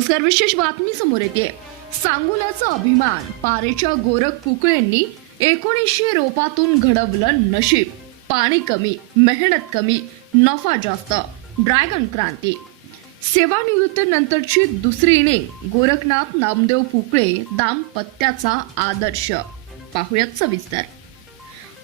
नमस्कार. विशेष बातमी समोर येते. सांगोल्याचा अभिमान पारेच्या गोरख पुकळेंनी 1900 रोपातून घडवलं नशीब. पाणी कमी, मेहनत कमी, नफा जास्त. ड्रॅगन क्रांती. सेवानिवृत्तीनंतरची दुसरी इनिंग. गोरखनाथ नामदेव पुकळे दाम्पत्याचा आदर्श. पाहुयात सविस्तर.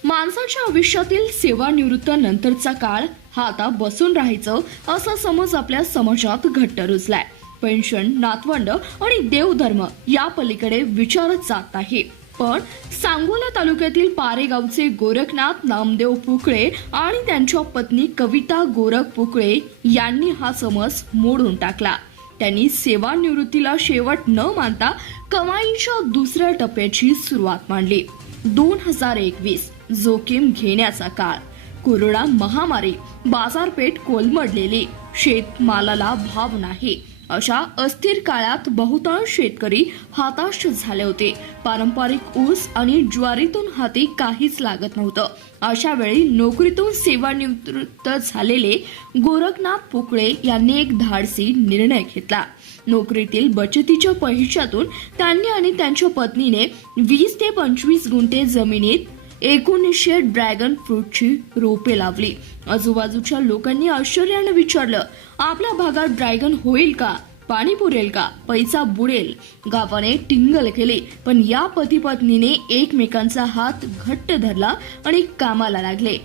माणसाच्या आयुष्यातील सेवानिवृत्तीनंतरचा काळ हा आता बसून राहायचं असा समज आपल्या समाजात घट्ट रुजलाय. पेन्शन, नातवंड आणि देवधर्म या पलीकडे विचारच जात नाही. पण सांगोला तालुक्यातील पारे गावचे गोरखनाथ नामदेव पुकळे आणि त्यांच्या पत्नी कविता गोरख पुकळे यांनी हा समज मोडून टाकला. त्यांनी सेवानिवृत्तीला शेवट न मानता कमाईच्या दुसऱ्या टप्प्याची सुरुवात मांडली. 2021 जोखीम घेण्याचा काळ. कोरोना महामारी, बाजारपेठ कोलमडलेली, शेतमालाला भाव नाही. अशा अस्थिर काळात बहुतांश शेतकरी हताश झाले होते. पारंपरिक ऊस आणि ज्वारीतून हाती काहीच लागत नव्हतं. अशा वेळी नोकरीतून सेवानिवृत्त झालेले गोरखनाथ पुकळे यांनी एक धाडसी निर्णय घेतला. नोकरीतील बचतीच्या पैशातून त्यांनी आणि त्यांच्या पत्नीने 20 ते 25 गुंठे जमिनीत 1900 ड्रॅगन फ्रूटची रोपे लावली. आजूबाजूच्या लोकांनी आश्चर्याने विचारलं, आपल्या भागात ड्रॅगन होईल का? पाणी पुरेल का? पैसा बुडेल? गावाने टिंगल केली. पण या पती पत्नीने एकमेकांचा हात घट्ट धरला आणि कामाला लागले.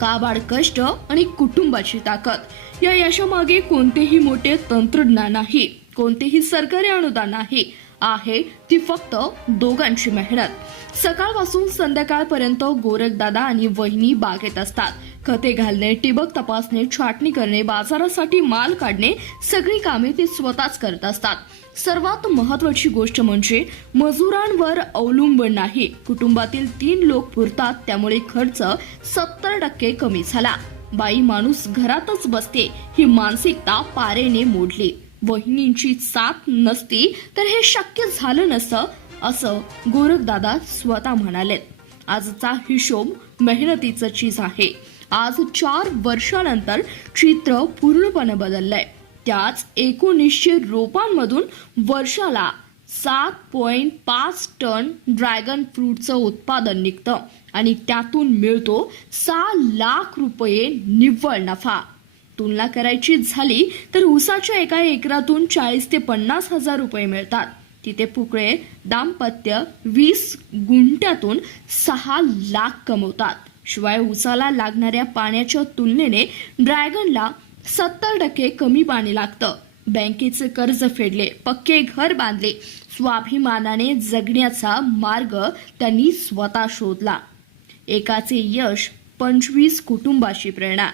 काबाड कष्ट आणि कुटुंबाची ताकद. या यशामागे कोणतेही मोठे तंत्रज्ञान नाही, कोणतेही सरकारी अनुदान नाही. आहे ती फक्त दोघांची मेहनत. सकाळपासून संध्याकाळपर्यंत गोरखदादा आणि वहिनी बागेत असतात. खते घालणे, ठिबक तपासणे, छाटणी करणे, बाजारासाठी माल काढणे, सगळी कामे ते स्वतःच करत असतात. सर्वात महत्वाची गोष्ट म्हणजे मजुरांवर अवलंबून नाही. कुटुंबातील 3 लोक पुरतात, त्यामुळे खर्च 70% कमी झाला. बाई माणूस घरातच बसते ही मानसिकता पारेने मोडली. वहिनींची साथ नसती तर हे शक्य झालं नसतं असं गोरखदादा स्वतः म्हणालेत. आजचा हिशोब मेहनतीचं चीज आहे. आज 4 वर्षानंतर चित्र पूर्णपणे बदललंय. त्याच 1900 रोपांमधून वर्षाला 7.5 टन ड्रॅगन फ्रूटचं उत्पादन निघतं आणि त्यातून मिळतो 6 लाख रुपये निव्वळ नफा. तुलना करायची झाली तर ऊसाच्या एका एकरातून 40 ते 50 हजार रुपये मिळतात. तिथे पुकळे दाम्पत्य 20 गुंठ्यातून 6 लाख कमवतात. शिवाय ऊसाला लागणाऱ्या पाण्याच्या तुलनेने ड्रॅगनला 70% कमी पाणी लागतं. बँकेचे कर्ज फेडले, पक्के घर बांधले. स्वाभिमानाने जगण्याचा मार्ग त्यांनी स्वतः शोधला. एकाचे यश 25 कुटुंबाची प्रेरणा.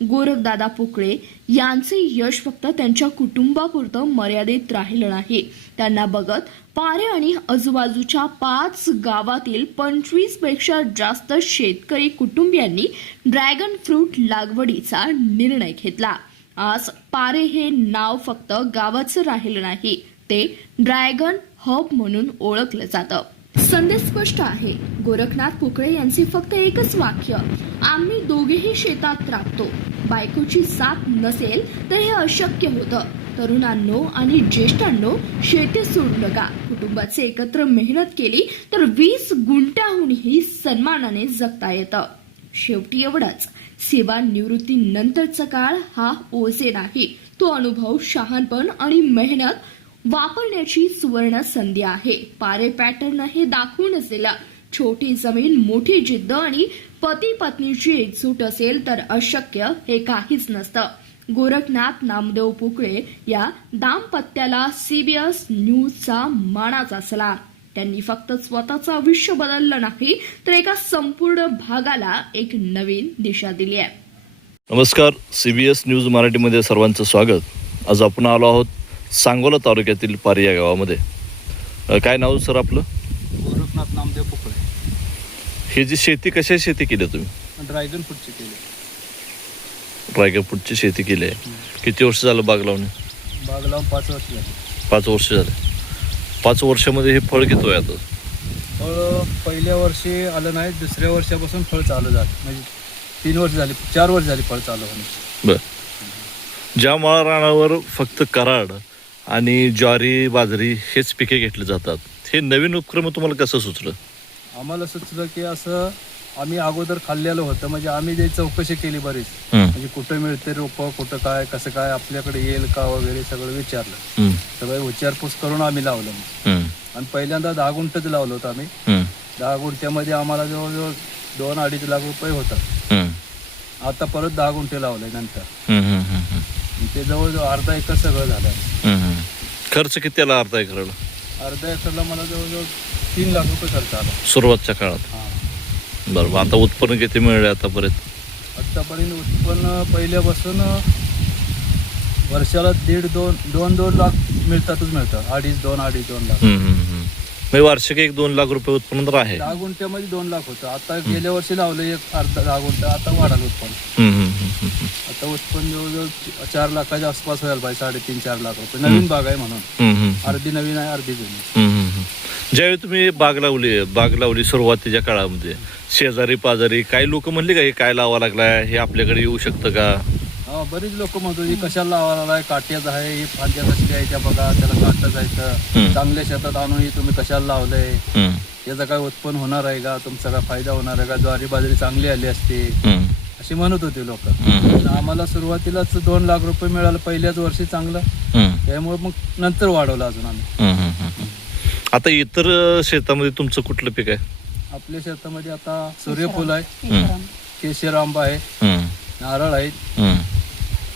गोरखदादा पुकळे यांचे यश फक्त त्यांच्या कुटुंबापुरतं मर्यादित राहिलं नाही. त्यांना बघत पारे आणि आजूबाजूच्या 5 गावातील 25 पेक्षा जास्त शेतकरी कुटुंबियांनी ड्रॅगन फ्रूट लागवडीचा निर्णय घेतला. आज पारे हे नाव फक्त गावाचं राहिलं नाही, ते ड्रॅगन हब म्हणून ओळखलं जातं. संदेश स्पष्ट आहे. गोरखनाथ पुकळे यांचे फक्त एकच वाक्य, आम्ही दोघेही शेतात राबतो. बायकोची साथ नसेल तर हे अशक्य होतं. तरुणांनो आणि ज्येष्ठांनो, शेती सोडू नका. कुटुंबाचे एकत्र मेहनत केली तर 20 गुंठ्याहूनही सन्मानाने जगता येतं. शेवटी एवढंच, सेवानिवृत्तीनंतरचा काळ हा ओझे नाही, तो अनुभव, शहाणपण आणि मेहनत वापरण्याची सुवर्ण संधी आहे. पारे पॅटर्न हे दाखवूनच दिलं. छोटी जमीन, मोठी जिद्द आणि पती पत्नीची एकजूट असेल तर अशक्य हे काहीच नसतं. गोरखनाथ नामदेव पुकळे या दाम्पत्याला CBS न्यूजचा मानाचा सलाम. त्यांनी फक्त स्वतःचं आयुष्य बदललं नाही तर एका संपूर्ण भागाला एक नवीन दिशा दिली आहे. नमस्कार. CBS न्यूज मराठीमध्ये सर्वांचं स्वागत. आज आपण आलो आहोत सांगोला तालुक्यातील पारे या गावामध्ये. काय नाव सर आपलं? गोरखनाथ नामदेव पुकळे. ही जी शेती, कशा शेती केली तुम्ही? ड्रॅगन फ्रूटची केली. ड्रॅगन फ्रूटची शेती केली आहे. किती वर्ष झालं बाग लावून? बाग लावून 5 वर्ष झाली. 5 वर्ष झाले. 5 वर्षामध्ये हे फळ किती आहे आता? फळ पहिल्या वर्षी आलं नाही, दुसऱ्या वर्षापासून फळ चालू झालं. म्हणजे 3 वर्ष झाली, 4 वर्ष झाली फळ चालू होणे. बरं. ज्या माळ रानावर फक्त कराड आणि ज्वारी बाजरी हेच पिके घेतली जातात. हे नवीन उपक्रम तुम्हाला कसं सुचलं? आम्हाला सुचलं की असं आम्ही अगोदर खाल्लेलं होतं, म्हणजे आम्ही जे चौकशी केली बरीच, हम्म, म्हणजे कुठं मिळते रोपं, कुठं काय, कसं काय आपल्याकडे येईल का वगैरे सगळं विचारलं. हम्म, सगळं विचारपूस करून आम्ही लावलं मग. हम्म, आणि पहिल्यांदा 10 गुंठच लावलं होतं आम्ही. हम्म, 10 गुंठ्यामध्ये आम्हाला जवळजवळ 2-2.5 लाख रुपये होतात. हम्म, आता परत 10 गुंठे लावले नंतर, हम्म, हम्म, हम्म, आणि ते जवळजवळ अर्धा एकर सगळं झालं. हम्म. खर्च किती आला अर्धा एकराला अर्धा एकरला मला जवळजवळ 3 लाख रुपये खर्च आला. सुरुवातच्या काळात? हां. बरोबर. आता उत्पन्न किती मिळाले आतापर्यंत? आत्तापर्यंत उत्पन्न पहिल्यापासून वर्षाला 2.5 लाख मिळतातच मिळतात. 2.5 लाख. हम्म, हम्म, हम्म. म्हणजे वार्षिक 1-2 लाख रुपये उत्पन्न तर आहे. 10 गुंठ्यामध्ये 2 लाख होतं. आता गेल्या वर्षी लावलं एक अर्धा 10 गुंठा, आता वाढालं उत्पन्न. हम्म, हम्म, हम्म, हम्म. आता उत्पन्न जवळजवळ 4 लाखाच्या आसपास व्हायला पाहिजे, 3.5-4 लाख रुपये. नवीन बाग आहे म्हणून. हम्म, हम्म, अर्धी नवीन आहे, अर्धी जुनी. हम्म, हम्म, हम्म. ज्यावेळी तुम्ही बाग लावली सुरुवातीच्या काळामध्ये, शेजारी पाजारी काही लोक म्हणले का हे काय लावा लागलाय, हे आपल्याकडे येऊ शकतं का? हा, बरीच लोक म्हणतो ही कशाला लावायला लागलाय, काट्याचं आहे, ही फांद्या कसल्या आहे त्या बघा, त्याला काटं जायचं, चांगल्या शेतात आणून ही तुम्ही कशाला लावलंय, हम्म, याचं काय उत्पन्न होणार आहे का, तुमचा काय फायदा होणार आहे का, ज्वारी बाजरी चांगली आली असते, हम्म, अशी म्हणत होते लोक. हम्म, आम्हाला सुरुवातीलाच 2 लाख रुपये मिळालं पहिल्याच वर्षी चांगलं, हम्म, त्यामुळे मग नंतर वाढवलं अजून आम्ही. हम्म, हम्म, हम्म. आता इतर शेतामध्ये तुमचं कुठलं पीक आहे? आपल्या शेतामध्ये आता सूर्यफूल आहे, हम्म, केशर आंबा आहे, हम्म, नारळ आहेत, हम्म,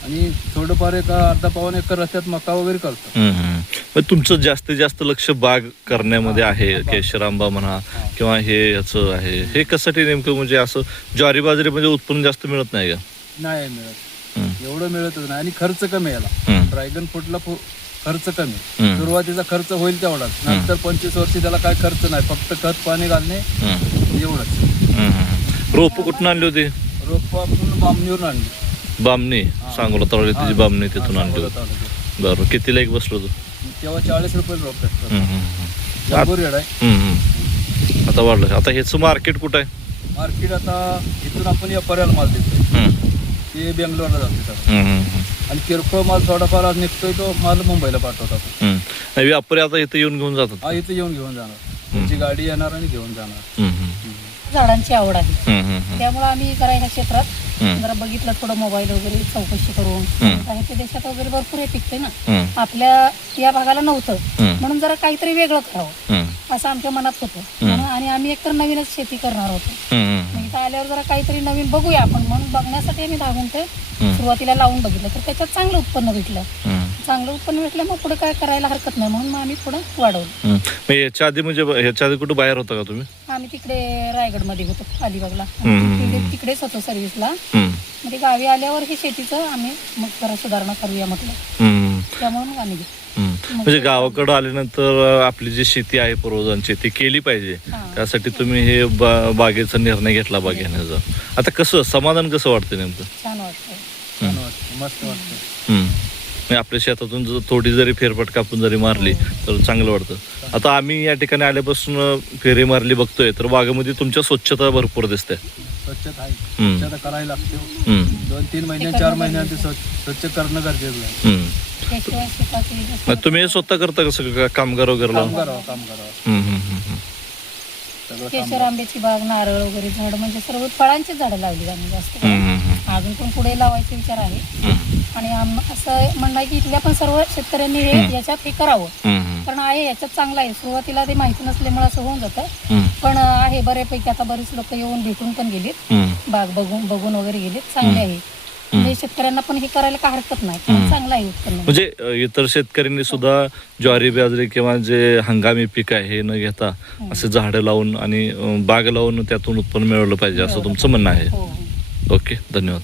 आणि थोडंफार एक अर्धा-पाऊण एकर रस्त्यात मका वगैरे करतो. हम्म, हम्म. मग तुमचं जास्तीत जास्त लक्ष बाग करण्यामध्ये आहे, केशर आंबा म्हणा किंवा हे याचं आहे, हे कशासाठी नेमकं? म्हणजे असं ज्वारी बाजरी म्हणजे उत्पन्न जास्त मिळत नाही का? नाही मिळत, हम्म, एवढं मिळतच नाही, आणि खर्च कमी याला. हम्म, ड्रॅगन फ्रूटला खर्च कमी. हम्म. सुरुवातीचा खर्च होईल तेवढाच, नंतर 25 वर्षी त्याला काय खर्च नाही, फक्त खत पाणी घालणे हम्म, एवढंच. हम्म, हम्म. रोपं कुठून आणली होती? रोप आपण बामणीवरून आणली. बामणी, सांगोला तालुक्याची बामणी तिथून हा, आणली सांगोला होती. तालुक्यात. बरं, कितीला एक बसलो होतो? तेव्हा 40 रुपये रोप भेटतात. हम्म, हम्म, हम्म. जांभूर रेड आहे. हम्म, हम्म. आता वाढलं. आता ह्याचं मार्केट कुठं आहे? मार्केट आता इथून आपण या पर्याला माल देतो, हम्म, ते बेंगलोरला जाते सगळं, हम्म, हम्म, आणि किरकोळ माल थोडाफार आज निघतोय, तो माल मुंबईला पाठवतात. हम्म. नाही, व्यापारी आता इथं येऊन घेऊन जातात. हा, इथे येऊन घेऊन जाणार, त्यांची गाडी येणार आणि घेऊन जाणार. हम्म, हम्म, झाडांची आवड आहे, हम्म, हम्म, त्यामुळे आम्ही जरा ह्या क्षेत्रात हम्म, जरा बघितलं, थोडं मोबाईल वगैरे चौकशी करून. साहित्य देशात वगैरे भरपूर हे पिकते ना, हम्म, आपल्या या भागाला नव्हतं, हम्म, म्हणून जरा काहीतरी वेगळं करावं हम्म, असं आमच्या मनात होतं. म्हणून आणि आम्ही एकतर नवीनच शेती करणार होतो, हम्म, मग इथं आल्यावर जरा काहीतरी नवीन बघूया आपण, म्हणून बघण्यासाठी आम्ही 10 गुंठे हम्म. सुरुवातीला लावून बघितलं, तर त्याच्यात चांगलं उत्पन्न भेटलं. हम्म, चांगलं उत्पन्न भेटलं, मग पुढे काय करायला हरकत नाही, म्हणून मग आम्ही पुढे वाढवलं. हम्म. मग ह्याच्या आधी कुठं बाहेर होता का तुम्ही? आम्ही तिकडे रायगडमध्ये होतो, अलिबागला, हम्म. तिकडेच होतो सर्व्हिसला. हम्म, म्हणजे गावी आल्यावर हे शेतीचं आम्ही मग जरा सुधारणा करूया म्हटलं, हम्म, त्यामुळे मग आम्ही घेतलं. हम्म. म्हणजे गावाकडं आल्यानंतर आपली जी शेती आहे पूर्वजांची ती केली पाहिजे, हा. त्यासाठी तुम्ही हे बागेचा निर्णय घेतला, बाग घेण्याचा. आता कसं समाधान कसं वाटतं नेमकं? छान वाटतं. छान वाटतं, मस्त वाटतं. हम्म. म्हणजे आपल्या शेतातून थोडी जरी फेरफटका आपण जरी मारली तर चांगलं वाटतं. आता आम्ही या ठिकाणी आल्यापासून फेरी मारली बघतोय, तर बागेमध्ये तुमच्या स्वच्छता भरपूर दिसते. स्वच्छता आहे, हम्म. स्वच्छता करायला लागते. हम्म, 2-3 महिन्यात 4 महिन्यात स्वच्छ करणं गरजेचं आहे. हम्म. त्याशिवाय शेताची मग तुम्ही हे स्वतः करता का सगळं कामगार वगैरे काम लावून? करावं. हम्म, हम्म, हम्म, सगळं काम केशर आंब्याची बाग, नारळ वगैरे झाड, म्हणजे सर्व फळांची झाडं लावली आम्ही जास्त हम्म, करून. हम्म, हम्म, अजून पण पुढे लावायचे विचार आहे, हम्म, आणि असं म्हणणं आहे की इथल्या पण सर्व शेतकऱ्यांनी हे याच्यात हे करावं, हम्म, कारण आहे याच्यात चांगलं आहे. सुरुवातीला ते माहिती नसल्यामुळे असं होऊन जातं, हम्म, पण आहे बऱ्यापैकी. आता बरीच लोक येऊन भेटून पण गेलीत, हम्म. बाग बघून वगैरे गेलीत, चांगले आहे. म्हणजे शेतकऱ्यांना पण हे करायला काय हरकत नाही, कारण चांगलं आहे उत्पन्न. म्हणजे इतर शेतकऱ्यांनी सुद्धा ज्वारी बाजरी किंवा जे हंगामी पीक आहे हे न घेता असे झाडं लावून आणि बाग लावून त्यातून उत्पन्न मिळवलं पाहिजे असं तुमचं म्हणणं आहे. हो. ओके, धन्यवाद.